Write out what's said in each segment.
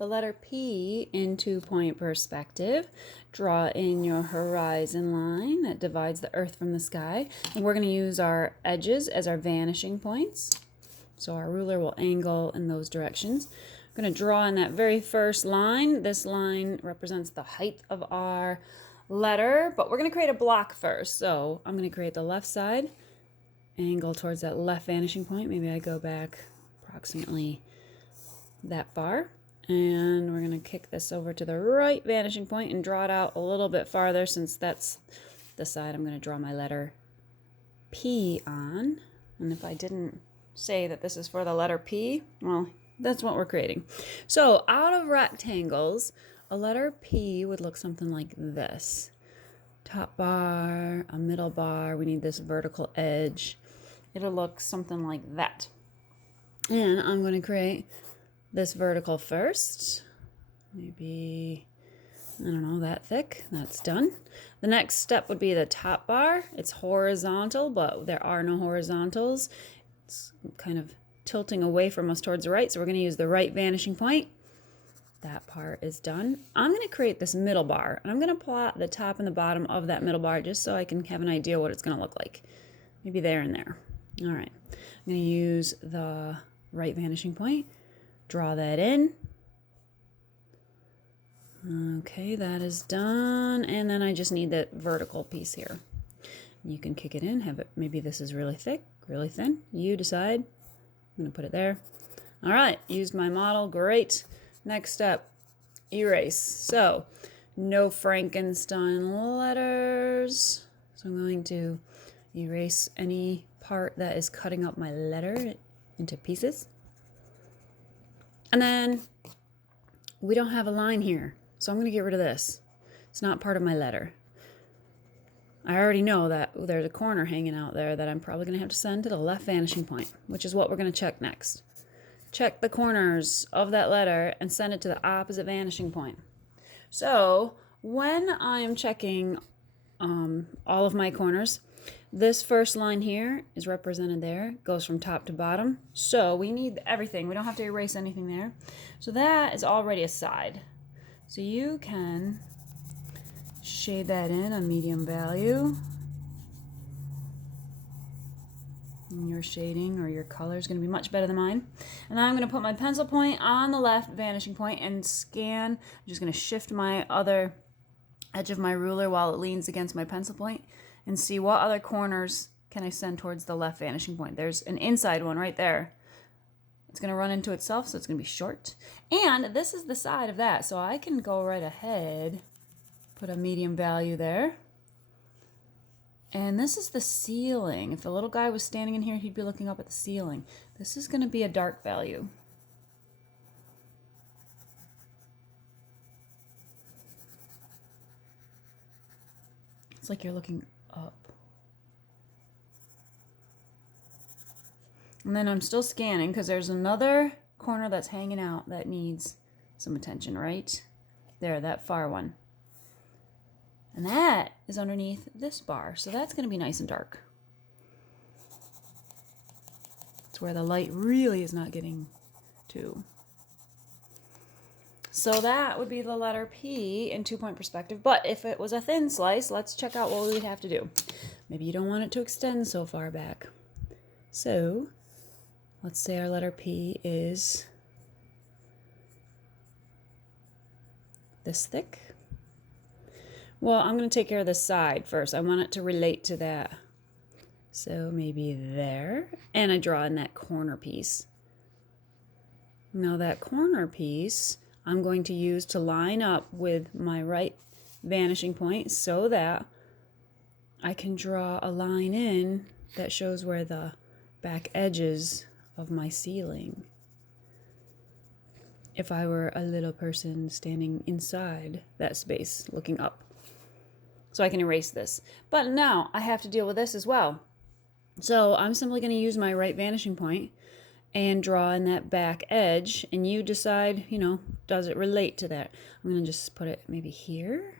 the letter P in 2-point perspective. Draw in your horizon line that divides the earth from the sky. And we're going to use our edges as our vanishing points. So our ruler will angle in those directions. I'm going to draw in that very first line. This line represents the height of our letter, but we're going to create a block first. So I'm going to create the left side, angle towards that left vanishing point. Maybe I go back approximately that far. And we're going to kick this over to the right vanishing point and draw it out a little bit farther, since that's the side I'm going to draw my letter P on. And if I didn't say that this is for the letter P, well, that's what we're creating. So out of rectangles, a letter P would look something like this. Top bar, a middle bar, we need this vertical edge. It'll look something like that. And I'm going to create this vertical first. Maybe, I don't know, that thick. That's done. The next step would be the top bar. It's horizontal, but there are no horizontals. It's kind of tilting away from us towards the right, so we're going to use the right vanishing point. That part is done. I'm going to create this middle bar, and I'm going to plot the top and the bottom of that middle bar just so I can have an idea what it's going to look like. Maybe there and there. All right. I'm going to use the right vanishing point. Draw that in. Okay, that is done. And then I just need that vertical piece here. You can kick it in, have it, maybe this is really thick, really thin. You decide. I'm going to put it there. All right, used my model, great. Next step, erase. So, no Frankenstein letters. So I'm going to erase any part that is cutting up my letter into pieces. And then we don't have a line here, so I'm going to get rid of this. It's not part of my letter. I already know that there's a corner hanging out there that I'm probably going to have to send to the left vanishing point, which is what we're going to check next. Check the corners of that letter and send it to the opposite vanishing point. So when I'm checking all of my corners, this first line here is represented there, goes from top to bottom. So we need everything. We don't have to erase anything there. So that is already a side. So you can shade that in on medium value. And your shading or your color is going to be much better than mine. And then I'm going to put my pencil point on the left vanishing point and scan. I'm just going to shift my other edge of my ruler while it leans against my pencil point and see what other corners can I send towards the left vanishing point. There's an inside one right there. It's going to run into itself, so it's going to be short. And this is the side of that, so I can go right ahead, put a medium value there. And this is the ceiling. If the little guy was standing in here, he'd be looking up at the ceiling. This is going to be a dark value. It's like you're looking up. And then I'm still scanning because there's another corner that's hanging out that needs some attention, right? There, that far one. And that is underneath this bar, so that's going to be nice and dark. It's where the light really is not getting to. So that would be the letter P in 2-point perspective. But if it was a thin slice, let's check out what we would have to do. Maybe you don't want it to extend so far back. So let's say our letter P is this thick. Well, I'm going to take care of this side first. I want it to relate to that. So maybe there. And I draw in that corner piece. Now that corner piece I'm going to use to line up with my right vanishing point so that I can draw a line in that shows where the back edges of my ceiling. If I were a little person standing inside that space looking up. So I can erase this. But now I have to deal with this as well. So I'm simply going to use my right vanishing point and draw in that back edge, and you decide, does it relate to that? I'm going to just put it maybe here.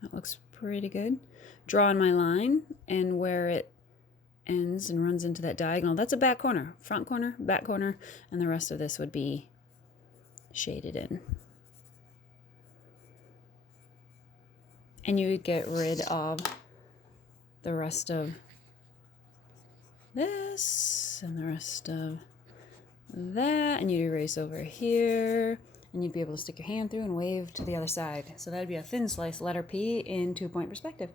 That looks pretty good. Draw in my line, and where it ends and runs into that diagonal, that's a back corner, front corner, back corner, and the rest of this would be shaded in. And you would get rid of the rest of this and the rest of that, and you'd erase over here, and you'd be able to stick your hand through and wave to the other side. So that'd be a thin slice letter P in 2-point perspective.